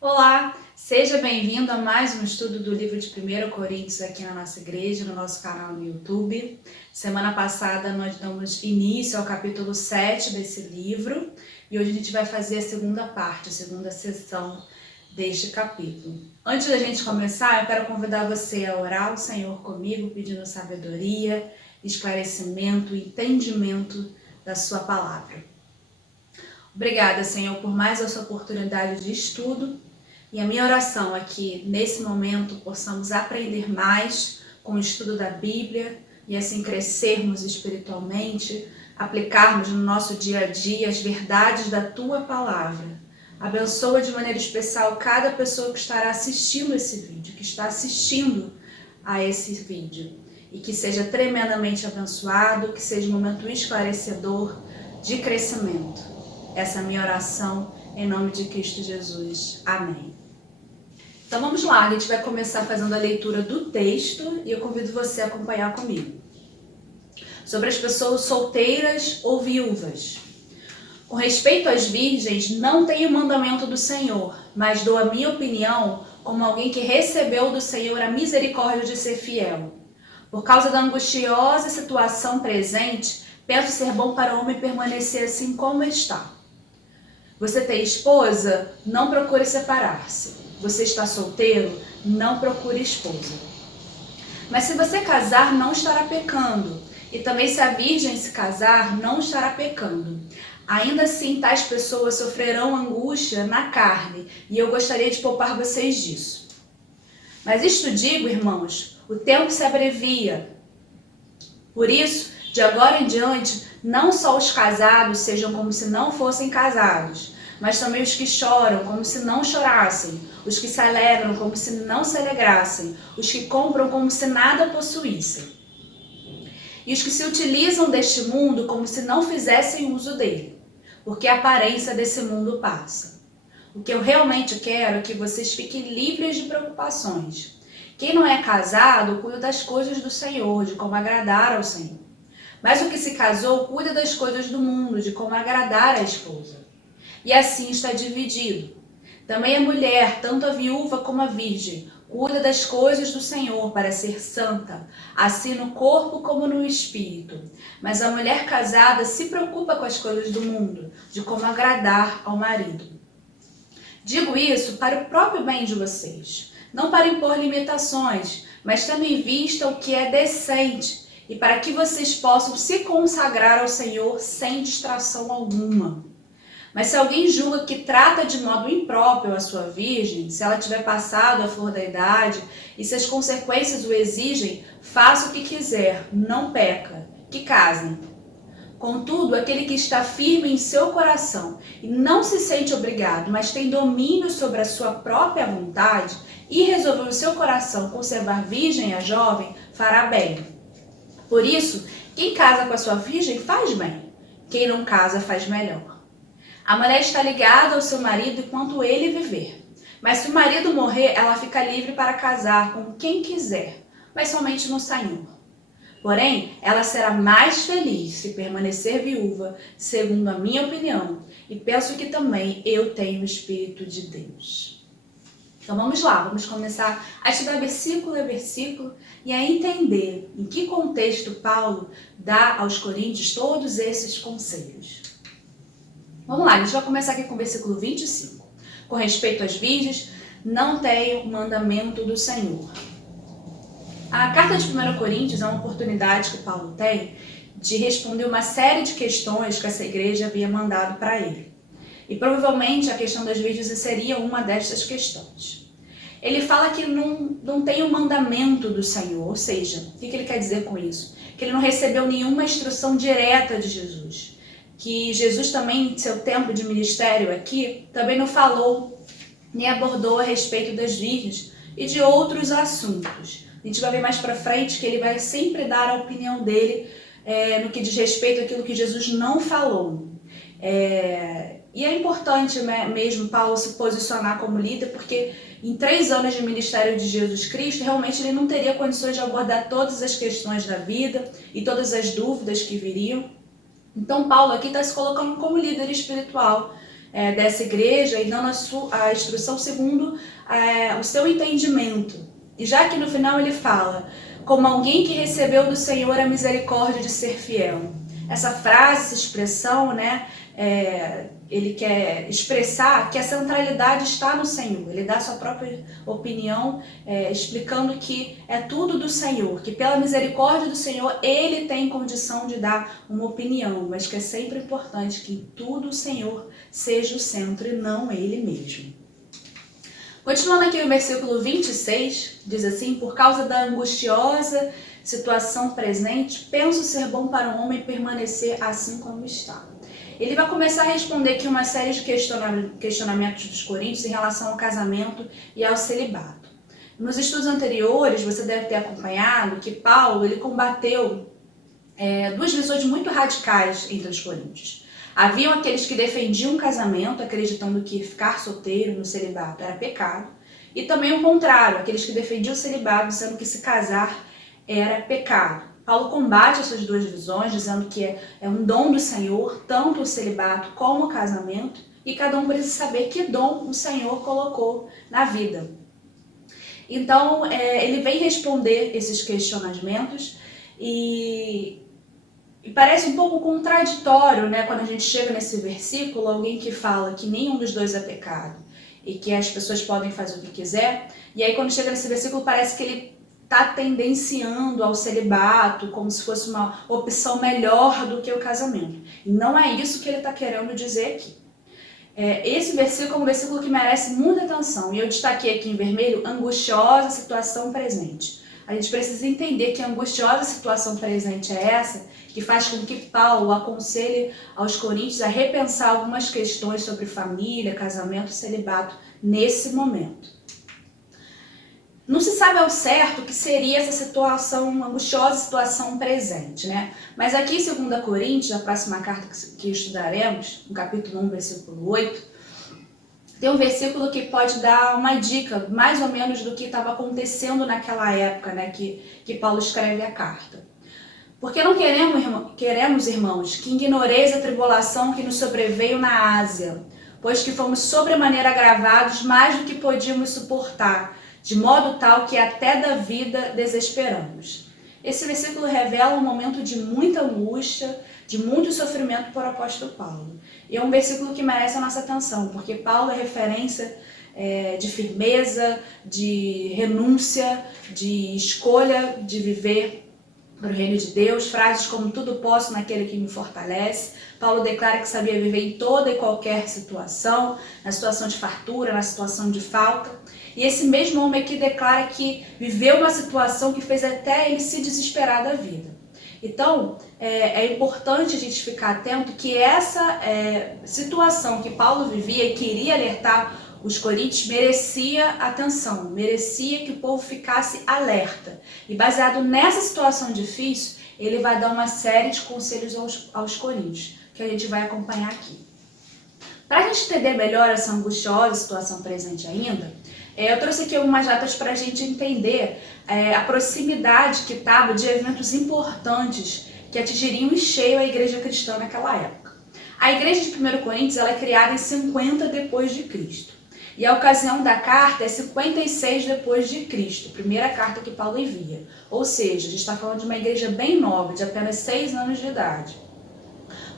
Olá, seja bem-vindo a mais um estudo do livro de 1 Coríntios aqui na nossa igreja, no nosso canal no YouTube. Semana passada nós damos início ao capítulo 7 desse livro e hoje a gente vai fazer a segunda parte, a segunda sessão deste capítulo. Antes da gente começar, eu quero convidar você a orar ao Senhor comigo, pedindo sabedoria, esclarecimento, entendimento da sua palavra. Obrigada, Senhor, por mais essa oportunidade de estudo. E a minha oração é que, nesse momento, possamos aprender mais com o estudo da Bíblia e assim crescermos espiritualmente, aplicarmos no nosso dia a dia as verdades da Tua Palavra. Abençoa de maneira especial cada pessoa que estará assistindo esse vídeo, que está assistindo a esse vídeo. E que seja tremendamente abençoado, que seja um momento esclarecedor de crescimento. Essa é a minha oração em nome de Cristo Jesus. Amém. Então vamos lá, a gente vai começar fazendo a leitura do texto e eu convido você a acompanhar comigo. Sobre as pessoas solteiras ou viúvas. Com respeito às virgens, não tenho mandamento do Senhor, mas dou a minha opinião como alguém que recebeu do Senhor a misericórdia de ser fiel. Por causa da angustiosa situação presente, penso ser bom para o homem permanecer assim como está. Você tem esposa? Não procure separar-se. Você está solteiro? Não procure esposa. Mas se você casar, não estará pecando. E também se a virgem se casar, não estará pecando. Ainda assim, tais pessoas sofrerão angústia na carne, e eu gostaria de poupar vocês disso. Mas isto digo, irmãos, o tempo se abrevia. Por isso, de agora em diante, não só os casados sejam como se não fossem casados, mas também os que choram como se não chorassem, os que se alegram como se não se alegrassem, os que compram como se nada possuíssem, e os que se utilizam deste mundo como se não fizessem uso dele, porque a aparência desse mundo passa. O que eu realmente quero é que vocês fiquem livres de preocupações. Quem não é casado cuida das coisas do Senhor, de como agradar ao Senhor. Mas o que se casou cuida das coisas do mundo, de como agradar a esposa. E assim está dividido. Também a mulher, tanto a viúva como a virgem, cuida das coisas do Senhor para ser santa, assim no corpo como no espírito. Mas a mulher casada se preocupa com as coisas do mundo, de como agradar ao marido. Digo isso para o próprio bem de vocês, não para impor limitações, mas tendo em vista o que é decente, e para que vocês possam se consagrar ao Senhor sem distração alguma. Mas se alguém julga que trata de modo impróprio a sua virgem, se ela tiver passado a flor da idade e se as consequências o exigem, faça o que quiser, não peca, que casem. Contudo, aquele que está firme em seu coração e não se sente obrigado, mas tem domínio sobre a sua própria vontade e resolveu no seu coração conservar virgem a jovem, fará bem. Por isso, quem casa com a sua virgem faz bem, quem não casa faz melhor. A mulher está ligada ao seu marido enquanto ele viver. Mas se o marido morrer, ela fica livre para casar com quem quiser, mas somente no Senhor. Porém, ela será mais feliz se permanecer viúva, segundo a minha opinião, e penso que também eu tenho o Espírito de Deus. Então vamos lá, vamos começar a estudar versículo a versículo e a entender em que contexto Paulo dá aos coríntios todos esses conselhos. Vamos lá, a gente vai começar aqui com o versículo 25. Com respeito às virgens, não tenho mandamento do Senhor. A carta de 1 Coríntios é uma oportunidade que Paulo tem de responder uma série de questões que essa igreja havia mandado para ele. E provavelmente a questão das virgens seria uma destas questões. Ele fala que não tem o mandamento do Senhor, ou seja, o que ele quer dizer com isso? Que ele não recebeu nenhuma instrução direta de Jesus. Que Jesus também, em seu tempo de ministério aqui, também não falou nem abordou a respeito das virgens e de outros assuntos. A gente vai ver mais para frente que ele vai sempre dar a opinião dele no que diz respeito àquilo que Jesus não falou. E é importante mesmo Paulo se posicionar como líder, porque em 3 anos de ministério de Jesus Cristo, realmente ele não teria condições de abordar todas as questões da vida e todas as dúvidas que viriam. Então Paulo aqui está se colocando como líder espiritual dessa igreja e dando a instrução segundo o seu entendimento. E já que no final ele fala, como alguém que recebeu do Senhor a misericórdia de ser fiel. Essa frase, essa expressão, né, ele quer expressar que a centralidade está no Senhor. Ele dá sua própria opinião, explicando que é tudo do Senhor, que pela misericórdia do Senhor ele tem condição de dar uma opinião, mas que é sempre importante que em tudo o Senhor seja o centro e não ele mesmo. Continuando aqui o versículo 26, diz assim, por causa da angustiosa situação presente, penso ser bom para um homem permanecer assim como está. Ele vai começar a responder aqui uma série de questionamentos dos coríntios em relação ao casamento e ao celibato. Nos estudos anteriores, você deve ter acompanhado que Paulo ele combateu duas visões muito radicais entre os coríntios. Haviam aqueles que defendiam o casamento, acreditando que ficar solteiro no celibato era pecado, e também o contrário, aqueles que defendiam o celibato, dizendo que se casar era pecado. Paulo combate essas duas visões, dizendo que é um dom do Senhor, tanto o celibato como o casamento, e cada um precisa saber que dom o Senhor colocou na vida. Então, ele vem responder esses questionamentos e parece um pouco contraditório, né, quando a gente chega nesse versículo, alguém que fala que nenhum dos dois é pecado e que as pessoas podem fazer o que quiser, e aí quando chega nesse versículo parece que ele está tendenciando ao celibato como se fosse uma opção melhor do que o casamento. E não é isso que ele está querendo dizer aqui. Esse versículo é um versículo que merece muita atenção, e eu destaquei aqui em vermelho, angustiosa situação presente. A gente precisa entender que a angustiosa situação presente é essa, que faz com que Paulo aconselhe aos coríntios a repensar algumas questões sobre família, casamento e celibato nesse momento. Não se sabe ao certo o que seria essa situação, uma angustiosa situação presente, né? Mas aqui em 2 Coríntios, a próxima carta que estudaremos, no capítulo 1, versículo 8, tem um versículo que pode dar uma dica, mais ou menos, do que estava acontecendo naquela época, né, que Paulo escreve a carta. Porque não queremos, irmãos, que ignoreis a tribulação que nos sobreveio na Ásia, pois que fomos sobremaneira agravados mais do que podíamos suportar, de modo tal que até da vida desesperamos. Esse versículo revela um momento de muita angústia, de muito sofrimento por apóstolo Paulo. E é um versículo que merece a nossa atenção, porque Paulo é referência de firmeza, de renúncia, de escolha de viver para o reino de Deus, frases como tudo posso naquele que me fortalece. Paulo declara que sabia viver em toda e qualquer situação, na situação de fartura, na situação de falta. E esse mesmo homem aqui declara que viveu uma situação que fez até ele se desesperar da vida. Então, é importante a gente ficar atento que essa situação que Paulo vivia e queria alertar os coríntios merecia atenção, merecia que o povo ficasse alerta. E baseado nessa situação difícil, ele vai dar uma série de conselhos aos coríntios, que a gente vai acompanhar aqui. Para a gente entender melhor essa angustiosa situação presente ainda, eu trouxe aqui algumas datas para a gente entender a proximidade que estava de eventos importantes que atingiriam em cheio a igreja cristã naquela época. A igreja de 1 Coríntios ela é criada em 50 depois de Cristo. E a ocasião da carta é 56 depois de Cristo, primeira carta que Paulo envia. Ou seja, a gente está falando de uma igreja bem nova, de apenas 6 anos de idade.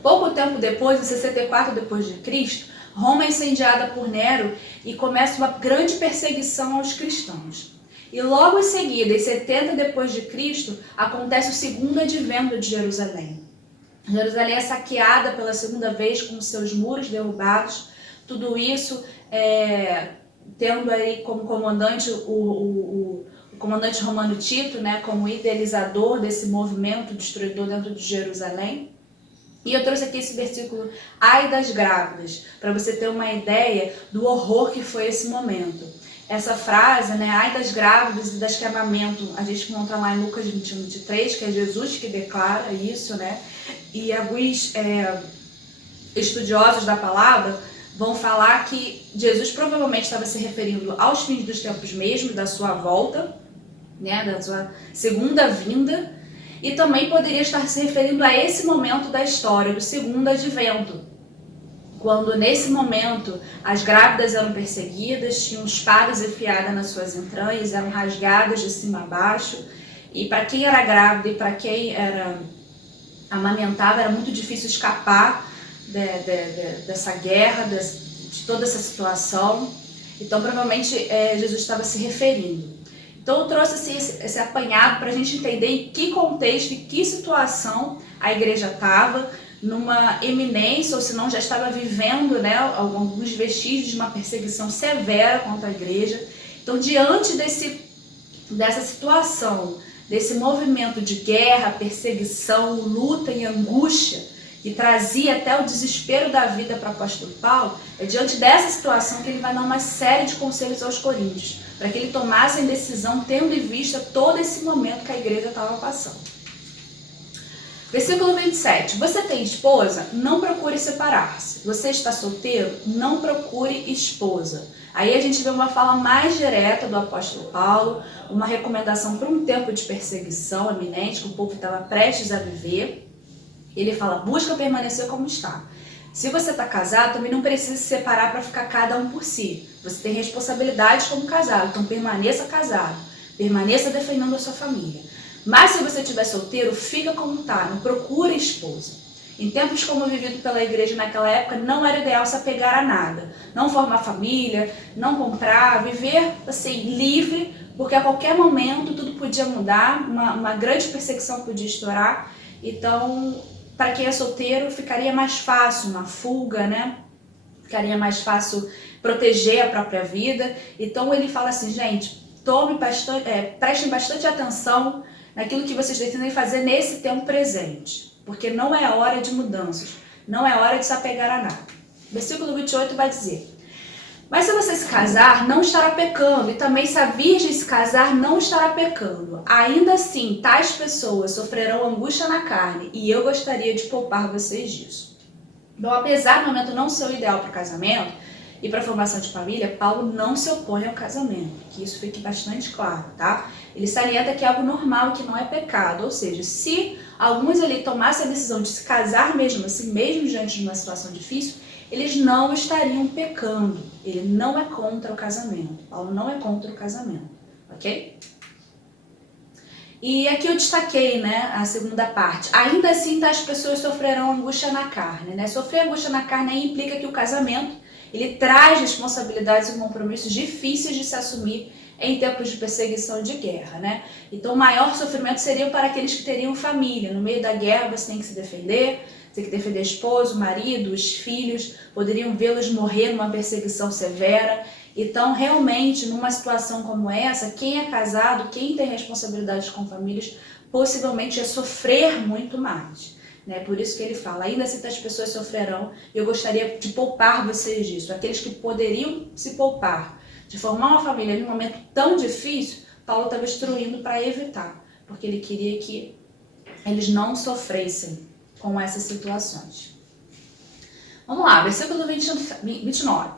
Pouco tempo depois, em 64 depois de Cristo, Roma é incendiada por Nero e começa uma grande perseguição aos cristãos. E logo em seguida, em 70 depois de Cristo, acontece o segundo advento de Jerusalém. Jerusalém é saqueada pela segunda vez com seus muros derrubados. Tudo isso tendo aí como comandante o comandante romano Tito, né, como idealizador desse movimento destruidor dentro de Jerusalém. E eu trouxe aqui esse versículo, ai das grávidas, para você ter uma ideia do horror que foi esse momento. Essa frase, né, ai das grávidas e das que amamentam, a gente encontra lá em Lucas 21, 23, que é Jesus que declara isso, né? E alguns estudiosos da palavra vão falar que Jesus provavelmente estava se referindo aos fins dos tempos mesmo, da sua volta, né, da sua segunda vinda, e também poderia estar se referindo a esse momento da história, do segundo advento, quando nesse momento as grávidas eram perseguidas, tinham espadas enfiadas nas suas entranhas, eram rasgadas de cima a baixo, e para quem era grávida e para quem amamentava era muito difícil escapar dessa guerra, de toda essa situação. Então provavelmente Jesus estava se referindo. Então eu trouxe assim, esse apanhado para a gente entender em que contexto, em que situação a igreja estava, numa eminência, ou se não já estava vivendo, né, alguns vestígios de uma perseguição severa contra a igreja. Então, diante dessa situação, desse movimento de guerra, perseguição, luta e angústia, que trazia até o desespero da vida para o apóstolo Paulo, é diante dessa situação que ele vai dar uma série de conselhos aos coríntios, para que ele tomasse a decisão tendo em vista todo esse momento que a igreja estava passando. Versículo 27. Você tem esposa? Não procure separar-se. Você está solteiro? Não procure esposa. Aí a gente vê uma fala mais direta do apóstolo Paulo, uma recomendação para um tempo de perseguição eminente que o povo estava prestes a viver. Ele fala, busca permanecer como está. Se você está casado, também não precisa se separar para ficar cada um por si. Você tem responsabilidades como casado, então permaneça casado. Permaneça defendendo a sua família. Mas se você estiver solteiro, fica como está, não procure esposa. Em tempos como vivido pela igreja naquela época, não era ideal se apegar a nada. Não formar família, não comprar, viver assim, livre, porque a qualquer momento tudo podia mudar, uma grande perseguição podia estourar. Então, para quem é solteiro, ficaria mais fácil uma fuga, né? Ficaria mais fácil proteger a própria vida. Então ele fala assim, gente, prestem bastante atenção naquilo que vocês decidem fazer nesse tempo presente, porque não é hora de mudanças, não é hora de se apegar a nada. Versículo 28 vai dizer, mas se você se casar, não estará pecando, e também se a virgem se casar, não estará pecando. Ainda assim, tais pessoas sofrerão angústia na carne, e eu gostaria de poupar vocês disso. Então, apesar do momento não ser o ideal para o casamento, e para a formação de família, Paulo não se opõe ao casamento, que isso fique bastante claro, tá? Ele salienta que é algo normal, que não é pecado, ou seja, se alguns ali tomassem a decisão de se casar mesmo assim, mesmo diante de uma situação difícil, eles não estariam pecando, ele não é contra o casamento, Paulo não é contra o casamento, ok? E aqui eu destaquei, né, a segunda parte. Ainda assim, as pessoas sofrerão angústia na carne, né? Sofrer angústia na carne aí implica que o casamento ele traz responsabilidades e compromissos difíceis de se assumir em tempos de perseguição e de guerra, né? Então o maior sofrimento seria para aqueles que teriam família. No meio da guerra você tem que se defender, tem que defender esposo, marido, os filhos, poderiam vê-los morrer numa perseguição severa. Então realmente numa situação como essa, quem é casado, quem tem responsabilidades com famílias, possivelmente ia sofrer muito mais. Por isso que ele fala, ainda assim as pessoas sofrerão, eu gostaria de poupar vocês disso. Aqueles que poderiam se poupar, de formar uma família em um momento tão difícil, Paulo estava instruindo para evitar, porque ele queria que eles não sofressem com essas situações. Vamos lá, versículo 29.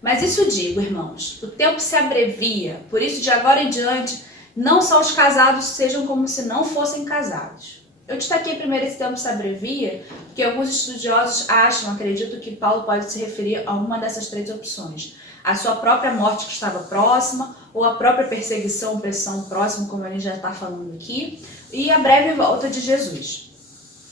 Mas isso digo, irmãos, o tempo se abrevia, por isso de agora em diante, não só os casados sejam como se não fossem casados. Eu destaquei primeiro esse tempo se abrevia, porque alguns estudiosos acreditam que Paulo pode se referir a uma dessas três opções. A sua própria morte que estava próxima, ou a própria perseguição, opressão próxima, como a gente já está falando aqui, e a breve volta de Jesus,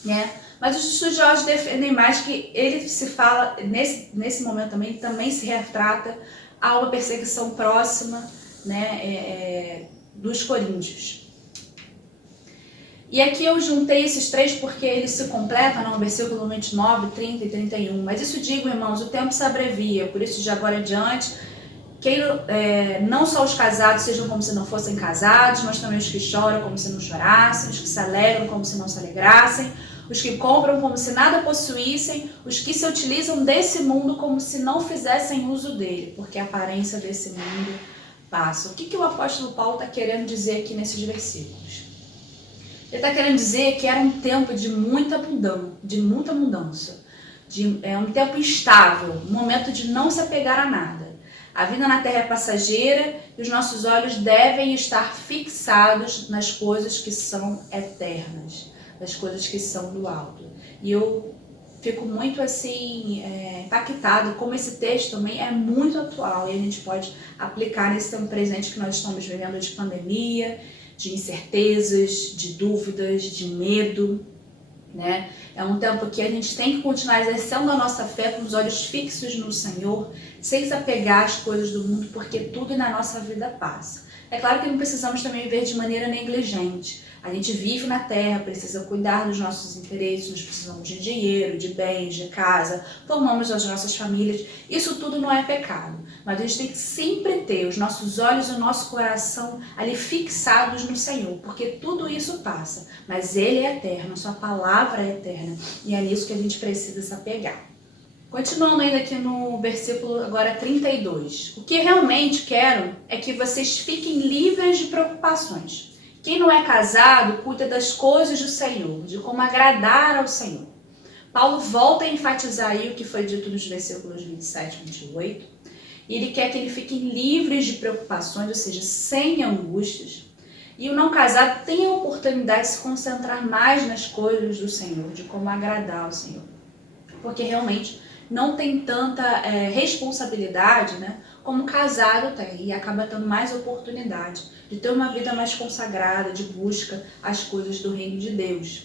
né? Mas os estudiosos defendem mais que ele se fala, nesse momento também se retrata a uma perseguição próxima, né, dos coríntios. E aqui eu juntei esses três porque eles se completam no versículo 29, 30 e 31. Mas isso digo, irmãos, o tempo se abrevia, por isso de agora em diante, não só os casados sejam como se não fossem casados, mas também os que choram como se não chorassem, os que se alegram como se não se alegrassem, os que compram como se nada possuíssem, os que se utilizam desse mundo como se não fizessem uso dele, porque a aparência desse mundo passa. O que o apóstolo Paulo está querendo dizer aqui nesses versículos? Ele está querendo dizer que era um tempo de muita mudança, um tempo instável, um momento de não se apegar a nada. A vida na Terra é passageira e os nossos olhos devem estar fixados nas coisas que são eternas, nas coisas que são do alto. E eu fico muito assim impactada como esse texto também é muito atual e a gente pode aplicar nesse tempo presente que nós estamos vivendo de pandemia, de incertezas, de dúvidas, de medo, né? É um tempo que a gente tem que continuar exercendo a nossa fé com os olhos fixos no Senhor, sem se apegar às coisas do mundo, porque tudo na nossa vida passa. É claro que não precisamos também viver de maneira negligente. A gente vive na terra, precisa cuidar dos nossos interesses, nós precisamos de dinheiro, de bens, de casa, formamos as nossas famílias. Isso tudo não é pecado, mas a gente tem que sempre ter os nossos olhos e o nosso coração ali fixados no Senhor, porque tudo isso passa, mas Ele é eterno, Sua palavra é eterna e é nisso que a gente precisa se apegar. Continuando ainda aqui no versículo agora 32. O que realmente quero é que vocês fiquem livres de preocupações. Quem não é casado cuida das coisas do Senhor, de como agradar ao Senhor. Paulo volta a enfatizar aí o que foi dito nos versículos 27 e 28. E ele quer que eles fiquem livres de preocupações, ou seja, sem angústias. E o não casado tem a oportunidade de se concentrar mais nas coisas do Senhor, de como agradar ao Senhor. Porque realmente não tem tanta responsabilidade, né, como casado tem, e acaba tendo mais oportunidade de ter uma vida mais consagrada, de busca às coisas do reino de Deus.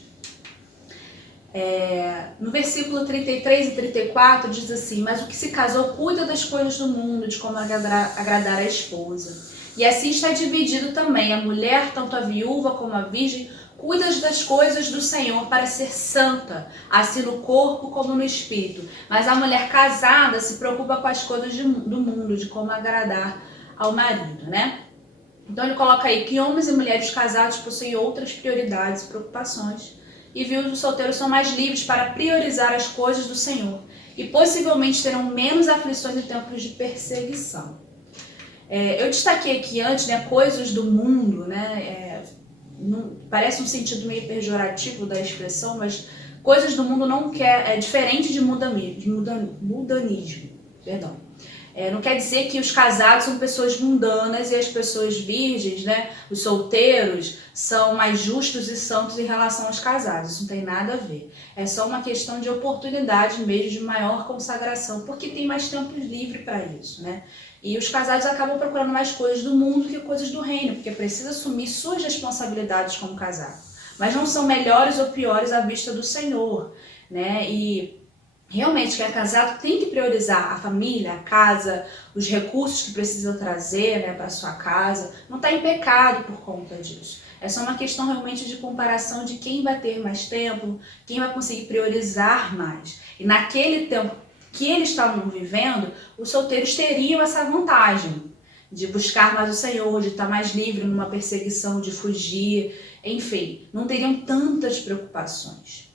No versículo 33 e 34 diz assim: mas o que se casou cuida das coisas do mundo, de como agradar a esposa. E assim está dividido também, a mulher, tanto a viúva como a virgem, cuida das coisas do Senhor para ser santa, assim no corpo como no espírito. Mas a mulher casada se preocupa com as coisas do mundo, de como agradar ao marido, né? Então ele coloca aí que homens e mulheres casados possuem outras prioridades e preocupações, e viúvos e solteiros são mais livres para priorizar as coisas do Senhor, e possivelmente terão menos aflições em tempos de perseguição. Eu destaquei aqui antes, né, coisas do mundo, né? Parece um sentido meio pejorativo da expressão, mas coisas do mundo não quer, é diferente de mudanismo, perdão. Não quer dizer que os casados são pessoas mundanas e as pessoas virgens, né, os solteiros, são mais justos e santos em relação aos casados. Isso não tem nada a ver. É só uma questão de oportunidade mesmo, de maior consagração, porque tem mais tempo livre para isso, né? E os casados acabam procurando mais coisas do mundo que coisas do reino, porque precisa assumir suas responsabilidades como casado. Mas não são melhores ou piores à vista do Senhor, né? E realmente, quem é casado tem que priorizar a família, a casa, os recursos que precisa trazer, né, para sua casa. Não está em pecado por conta disso. É só uma questão realmente de comparação de quem vai ter mais tempo, quem vai conseguir priorizar mais. E naquele tempo que eles estavam vivendo, os solteiros teriam essa vantagem de buscar mais o Senhor, de estar mais livre numa perseguição, de fugir, enfim, não teriam tantas preocupações.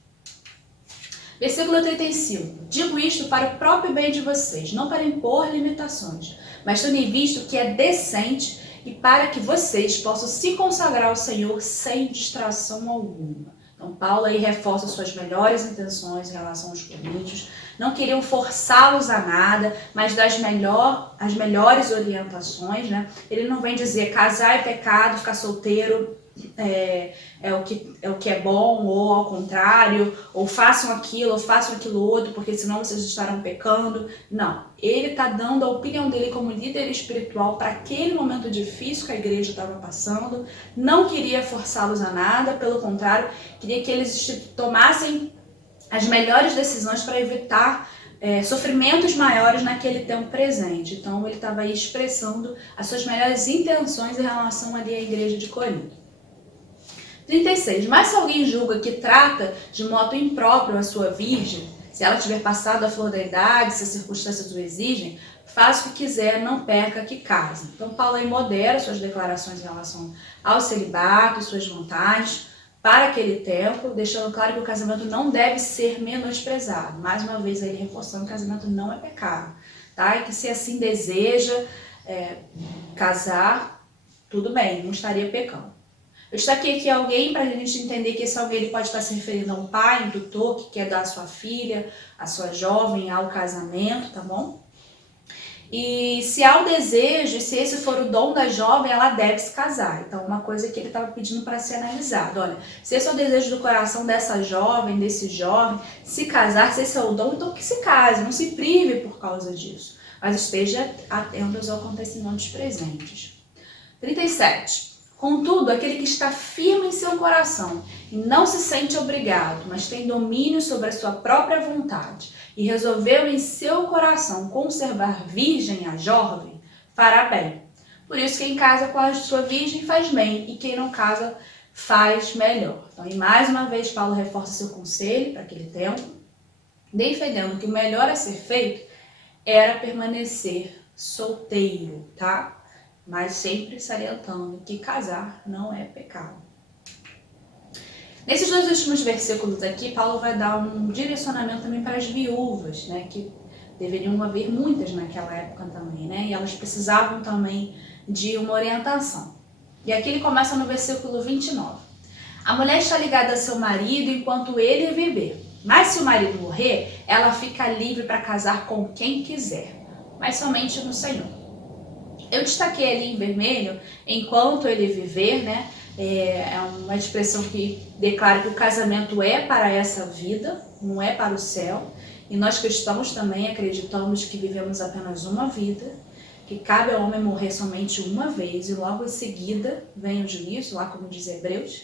Versículo 35. Digo isto para o próprio bem de vocês, não para impor limitações, mas tendo visto que é decente e para que vocês possam se consagrar ao Senhor sem distração alguma. Então, Paulo aí reforça suas melhores intenções em relação aos coríntios. Não queriam forçá-los a nada, mas dar as melhores orientações, né? Ele não vem dizer casar é pecado, ficar solteiro é o que é bom, ou ao contrário, ou façam aquilo, ou façam aquilo outro, porque senão vocês estarão pecando. Não, ele está dando a opinião dele como líder espiritual para aquele momento difícil que a igreja estava passando. Não queria forçá-los a nada, pelo contrário, queria que eles tomassem as melhores decisões para evitar sofrimentos maiores naquele tempo presente. Então ele estava aí expressando as suas melhores intenções em relação ali à igreja de Corinto. 36. Mas se alguém julga que trata de modo impróprio a sua virgem, se ela tiver passado a flor da idade, se as circunstâncias o exigem, faça o que quiser, não perca que case. Então Paulo aí modera suas declarações em relação ao celibato e suas vantagens para aquele tempo, deixando claro que o casamento não deve ser menosprezado. Mais uma vez aí reforçando que o casamento não é pecado, tá? E que se assim deseja casar, tudo bem, não estaria pecando. Eu destaquei aqui alguém para a gente entender que esse alguém ele pode estar se referindo a um pai, um tutor que quer dar a sua filha, a sua jovem ao casamento, tá bom? E se há o desejo, e se esse for o dom da jovem, ela deve se casar. Então, uma coisa que ele estava pedindo para ser analisado. Olha, se esse é o desejo do coração dessa jovem, desse jovem, se casar, se esse é o dom, então que se case, não se prive por causa disso. Mas esteja atento aos acontecimentos presentes. 37. Contudo, aquele que está firme em seu coração e não se sente obrigado, mas tem domínio sobre a sua própria vontade e resolveu em seu coração conservar virgem a jovem, fará bem. Por isso, quem casa com a sua virgem faz bem, e quem não casa faz melhor. Então, e mais uma vez, Paulo reforça seu conselho para aquele tempo, defendendo que o melhor a ser feito era permanecer solteiro, tá? Mas sempre salientando que casar não é pecado. Nesses dois últimos versículos aqui, Paulo vai dar um direcionamento também para as viúvas, né? Que deveriam haver muitas naquela época também, né? E elas precisavam também de uma orientação. E aqui ele começa no versículo 29. A mulher está ligada a seu marido enquanto ele viver. Mas se o marido morrer, ela fica livre para casar com quem quiser, mas somente no Senhor. Eu destaquei ali em vermelho, enquanto ele viver, né? É uma expressão que declara que o casamento é para essa vida, não é para o céu. E nós cristãos também acreditamos que vivemos apenas uma vida, que cabe ao homem morrer somente uma vez e logo em seguida vem o juízo, lá como diz Hebreus.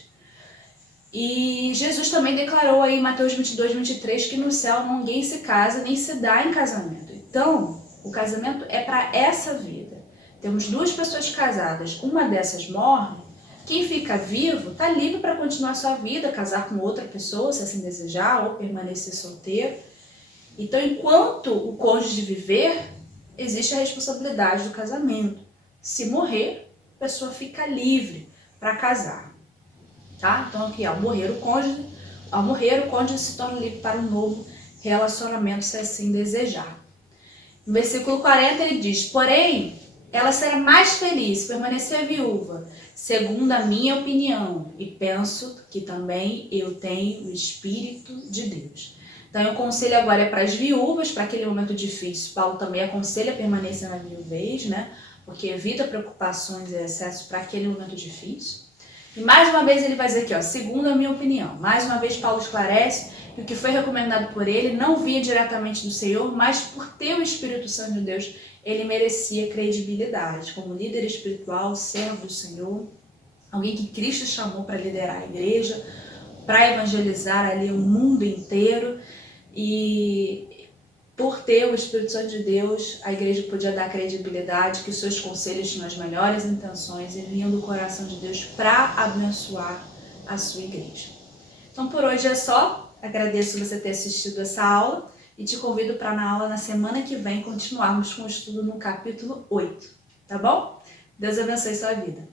E Jesus também declarou aí em Mateus 22, 23 que no céu ninguém se casa nem se dá em casamento. Então, o casamento é para essa vida. Temos duas pessoas casadas, uma dessas morre, quem fica vivo está livre para continuar sua vida, casar com outra pessoa, se assim desejar, ou permanecer solteiro. Então, enquanto o cônjuge viver, existe a responsabilidade do casamento. Se morrer, a pessoa fica livre para casar. Tá? Então, aqui, ao morrer o cônjuge se torna livre para um novo relacionamento, se assim desejar. No versículo 40 ele diz, porém, ela será mais feliz se permanecer viúva, segundo a minha opinião, e penso que também eu tenho o Espírito de Deus. Então, o conselho agora é para as viúvas, para aquele momento difícil. Paulo também aconselha a permanecer na viuvez, né? Porque evita preocupações e excessos para aquele momento difícil. E mais uma vez ele vai dizer aqui, ó, segundo a minha opinião. Mais uma vez Paulo esclarece que o que foi recomendado por ele não vinha diretamente do Senhor, mas por ter o Espírito Santo de Deus, ele merecia credibilidade. Como líder espiritual, servo do Senhor, alguém que Cristo chamou para liderar a igreja, para evangelizar ali o mundo inteiro. E por ter o Espírito Santo de Deus, a igreja podia dar credibilidade, que os seus conselhos tinham as melhores intenções e vinham do coração de Deus para abençoar a sua igreja. Então por hoje é só. Agradeço você ter assistido essa aula e te convido para na aula na semana que vem continuarmos com o estudo no capítulo 8, tá bom? Deus abençoe sua vida.